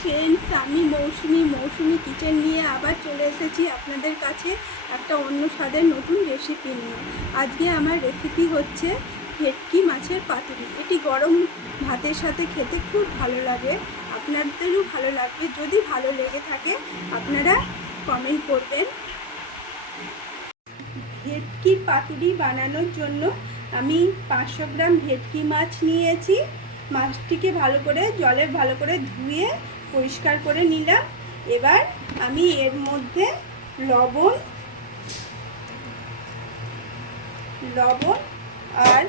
Friends, আমি মৌসুমি kitchen নিয়ে আবার চলে এসেছি আপনাদের কাছে একটা অন্য স্বাদের নতুন রেসিপি নিয়ে। আজকে আমার রেসিপি হচ্ছে ভেটকি মাছের পাতুরি। এটি গরম ভাতের সাথে খেতে খুব ভালো লাগে, আপনাদেরও ভালো লাগবে। যদি ভালো লেগে থাকে আপনারা কমেন্ট করবেন। ভেটকির পাতুরি বানানোর জন্য আমি 500 গ্রাম ভেটকি মাছ নিয়েছি। মাছটিকে ভালো করে ধুয়ে পরিষ্কার করে নিলাম। এবার আমি এর মধ্যে লবণ আর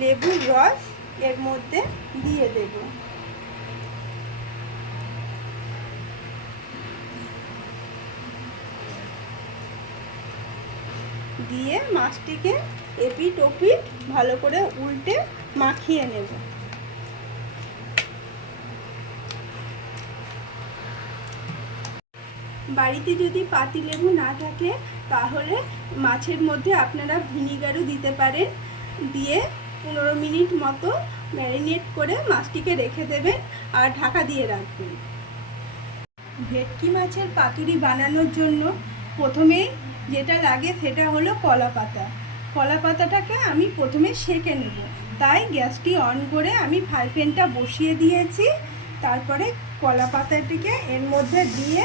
লেবুর রস এর মধ্যে দিয়ে দেব। দিয়ে মাছটিকে এপিট ওপিট ভালো করে উল্টে মাখিয়ে নেব। বাড়িতে যদি পাতিলেবু না থাকে তাহলে মাছের মধ্যে আপনারা ভিনিগারও দিতে পারেন। দিয়ে 15 মিনিট মতো ম্যারিনেট করে মাছটিকে রেখে দেবেন আর ঢাকা দিয়ে রাখবেন। ভেটকি মাছের পাতুরি বানানোর জন্য প্রথমে যেটা লাগে সেটা হলো কলা পাতা। কলা পাতাটাকে আমি প্রথমে সেঁকে নেব, তাই গ্যাসটি অন করে আমি ফ্রাই প্যানটা বসিয়ে দিয়েছি। তারপরে কলা পাতাটিকে এর মধ্যে দিয়ে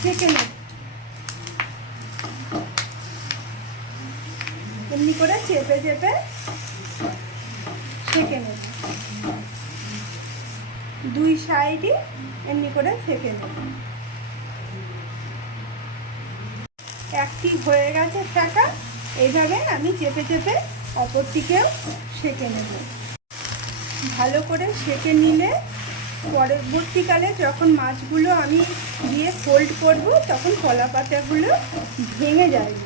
সেঁকে নেব। এমনি করে চেপে চেপে সেঁকে নেব, দুই সাইডই এমনি করে সেঁকে নেব। একটি হয়ে গেছে সেঁকা, এইভাবে আমি চেপে চেপে অপরটিকেও সেঁকে নেব। ভালো করে সেঁকে নিলে পরবর্তীকালে যখন মাছগুলো আমি দিয়ে ফোল্ড করব তখন কলা পাতাগুলো ভেঙে যাবে,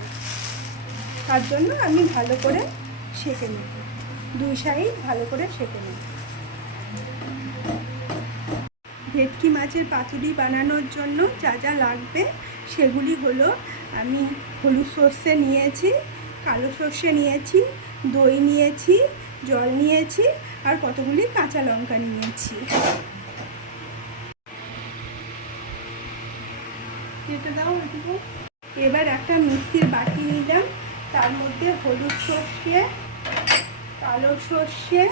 তার জন্য আমি ভালো করে সেঁকে নেব, দুই সাইড ভালো করে সেঁকে নেব। ভেটকি মাছের পাতুরি বানানোর জন্য যা যা লাগবে সেগুলি হলো, আমি হলুদ সর্ষে নিয়েছি, কালো সর্ষে নিয়েছি, দই নিয়েছি, জল নিয়েছি আর কতগুলি কাঁচা লঙ্কা নিয়েছি। এবার একটা মিক্সির বাটি নিলাম, তার মধ্যে হলুদ সর্ষে, কালো সর্ষে,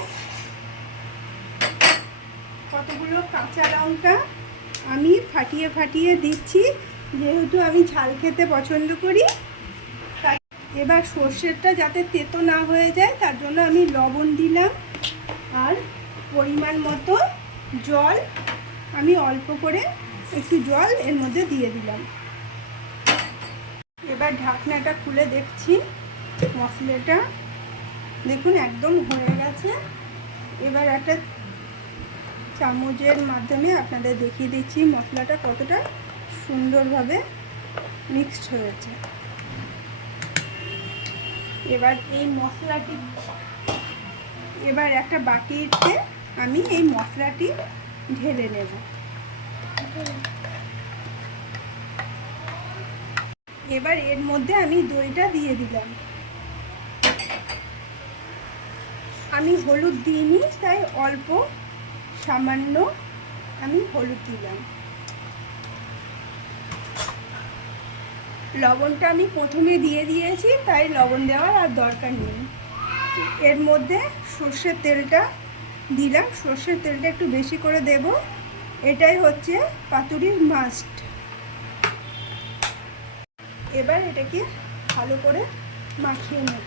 কতগুলো কাঁচা লঙ্কা আমি ফাটিয়ে দিচ্ছি, যেহেতু আমি ঝাল খেতে পছন্দ করি। তাই এবার সর্ষেটা যাতে তেতো না হয়ে যায় তার জন্য আমি লবণ দিলাম আর পরিমাণ মতো জল, আমি অল্প করে একটু জল এর মধ্যে দিয়ে দিলাম। এবার ঢাকনাটা খুলে দেখছি, মশলাটা দেখুন একদম হয়ে গেছে। এবার একটা চামচের মাধ্যমে আপনাদের দেখিয়ে দিচ্ছি মশলাটা কতটা সুন্দরভাবে মিক্সড হয়েছে। এবার এই মশলাটি, এবার একটা বাটিতে আমি এই মশলাটি ঢেলে নেব। এবার এর মধ্যে আমি দইটা দিয়ে দিলাম। আমি হলুদ দিইনি, তাই অল্প সামান্য আমি হলুদ দিলাম। লবণটা আমি প্রথমে দিয়ে দিয়েছি, তাই লবণ দেওয়ার আর দরকার নেই। এর মধ্যে সর্ষের তেলটা দিলাম, সর্ষের তেলটা একটু বেশি করে দেব, এটাই হচ্ছে পাতুরির মাস্ট। এবার এটাকে ভালো করে মাখিয়ে নেব।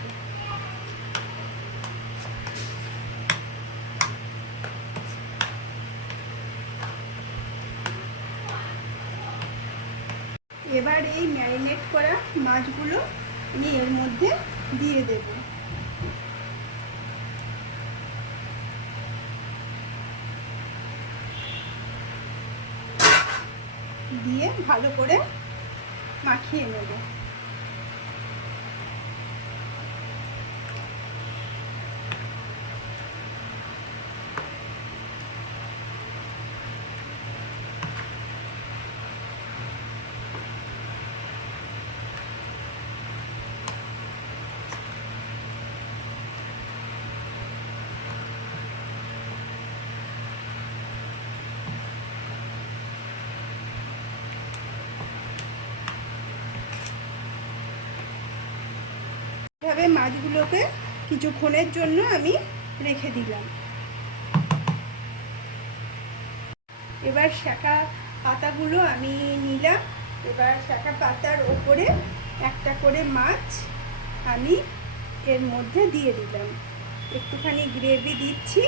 এবার এই ম্যারিনেট করা মাছগুলো আমি এর মধ্যে দিয়ে দেব। দিয়ে ভালো করে মাখিয়ে নেব। এইভাবে মাছগুলোকে কিছুক্ষণের জন্য আমি রেখে দিলাম। এবার শাঁখা পাতাগুলো আমি নিলাম। এবার শাঁখা পাতার ওপরে একটা করে মাছ আমি এর মধ্যে দিয়ে দিলাম। একটুখানি গ্রেভি দিচ্ছি।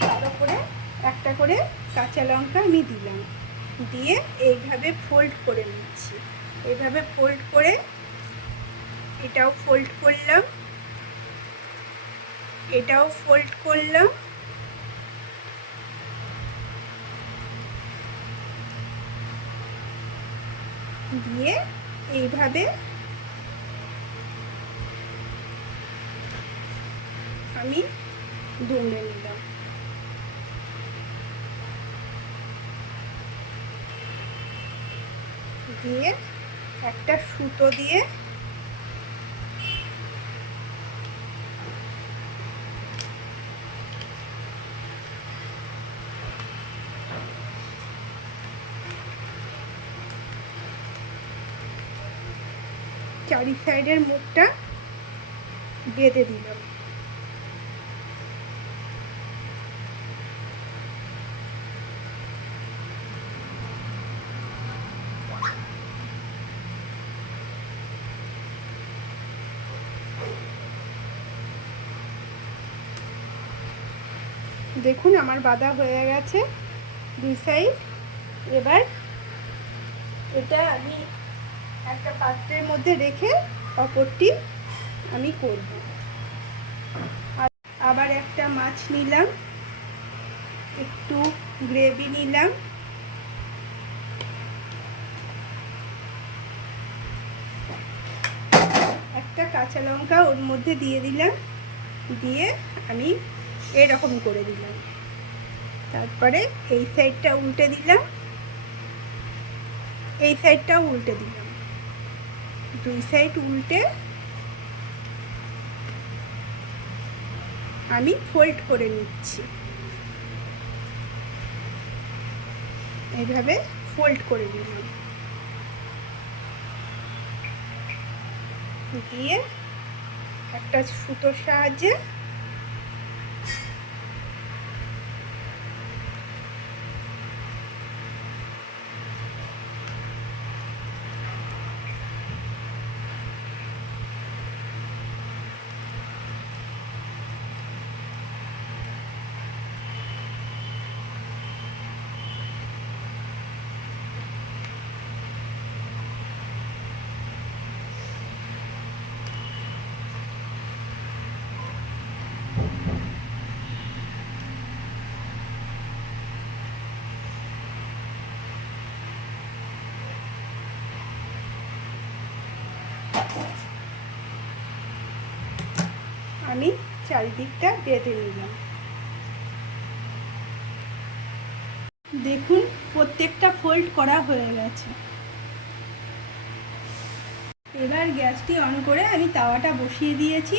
তার উপরে একটা করে কাঁচা লঙ্কা আমি দিলাম, দিয়ে এইভাবে ফোল্ড করে নিচ্ছি। এইভাবে ফোল্ড করে এটাও ফোল্ড করলাম, এটাও ফোল্ড করলাম, দিয়ে এইভাবে আমি দুমড়ে নিলাম। দিয়ে একটা সুতো দিয়ে চারি সাইডের মুখটা বেঁধে দিলাম। দেখুন আমার বাঁধা হয়ে গেছে দুই সাইড। এবার এটা আমি একটা পাত্রের মধ্যে রেখে অপরটি আমি করব। আবার একটা মাছ নিলাম, একটু গ্রেভি নিলাম, একটা কাঁচা লঙ্কা ওর মধ্যে দিয়ে দিলাম, দিয়ে আমি এরকম করে দিলাম। তারপরে এই সাইডটা উল্টে দিলাম, এই সাইডটাও উল্টে দিলাম। দুই সাইড উল্টে আমি ফোল্ড করে নিচ্ছি। এইভাবে ফোল্ড করে দিলাম, দিয়ে একটা সুতোর সাহায্যে আমি চারিদিকটা বেঁধে নিলাম। দেখুন প্রত্যেকটা ফোল্ড করা হয়ে গেছে। এবার গ্যাসটি অন করে আমি তাওয়াটা বসিয়ে দিয়েছি।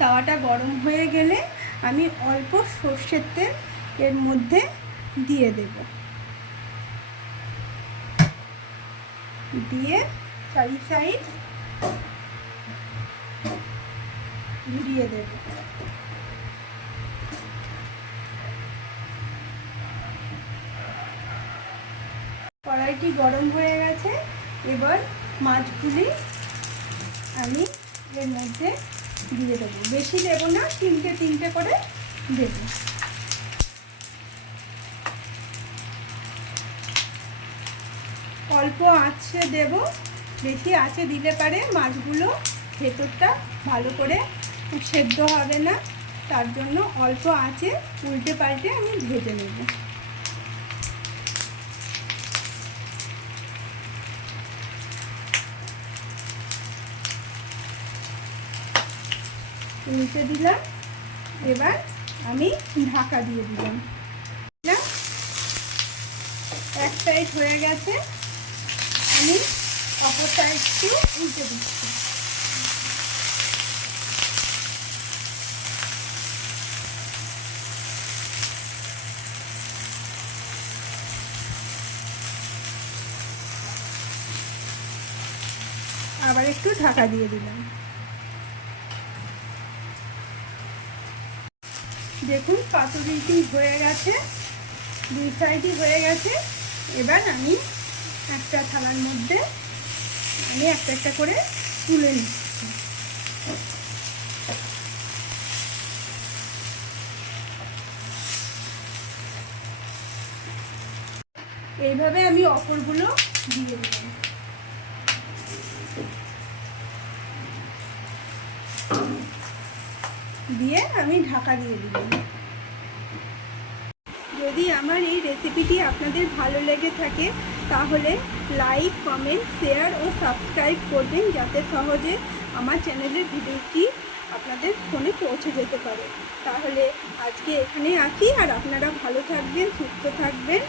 তাওয়াটা গরম হয়ে গেলে আমি অল্প সর্ষের তেল এর মধ্যে দিয়ে দেব, দিয়ে চারি সাইড ঘুরিয়ে দেব। কড়াইটি গরম হয়ে গেছে। এবার মাছগুলি আমি এর মধ্যে দিয়ে দেবো, বেশি দেব না, তিনটে তিনটে করে দেব। অল্প আঁচে দেব, বেশি আঁচে দিলে পারে মাছগুলো ভেতরটা ভালো করে সেদ্ধ হবে না। তার জন্য অল্প আঁচে উল্টে পাল্টে আমি ভেজে নেব। উল্টে দিলাম। এবার আমি ঢাকা দিয়ে দিলাম। এক সাইড হয়ে গেছে, আমি অপর সাইডটি উল্টে দিচ্ছি। আবার একটু ঢাকা দিয়ে দিলাম। দেখুন পাতুরিটি হয়ে গেছে, দুই সাইডই হয়ে গেছে। এবার আমি একটা থালার মধ্যে একটা একটা করে তুলে নিচ্ছি। এইভাবে আমি অপরগুলো দিয়ে দিলাম। দিয়ে আমি ঢাকা দিয়ে দিলাম। যদি আমার এই রেসিপিটি আপনাদের ভালো লেগে থাকে তাহলে লাইক, কমেন্ট, শেয়ার ও সাবস্ক্রাইব করবেন, যাতে সহজে আমার চ্যানেলের ভিডিওটি আপনাদের ফোনে পৌঁছে যেতে পারে। তাহলে আজকে এখানে আসি, আর আপনারা ভালো থাকবেন, সুস্থ থাকবেন।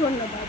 ধন্যবাদ।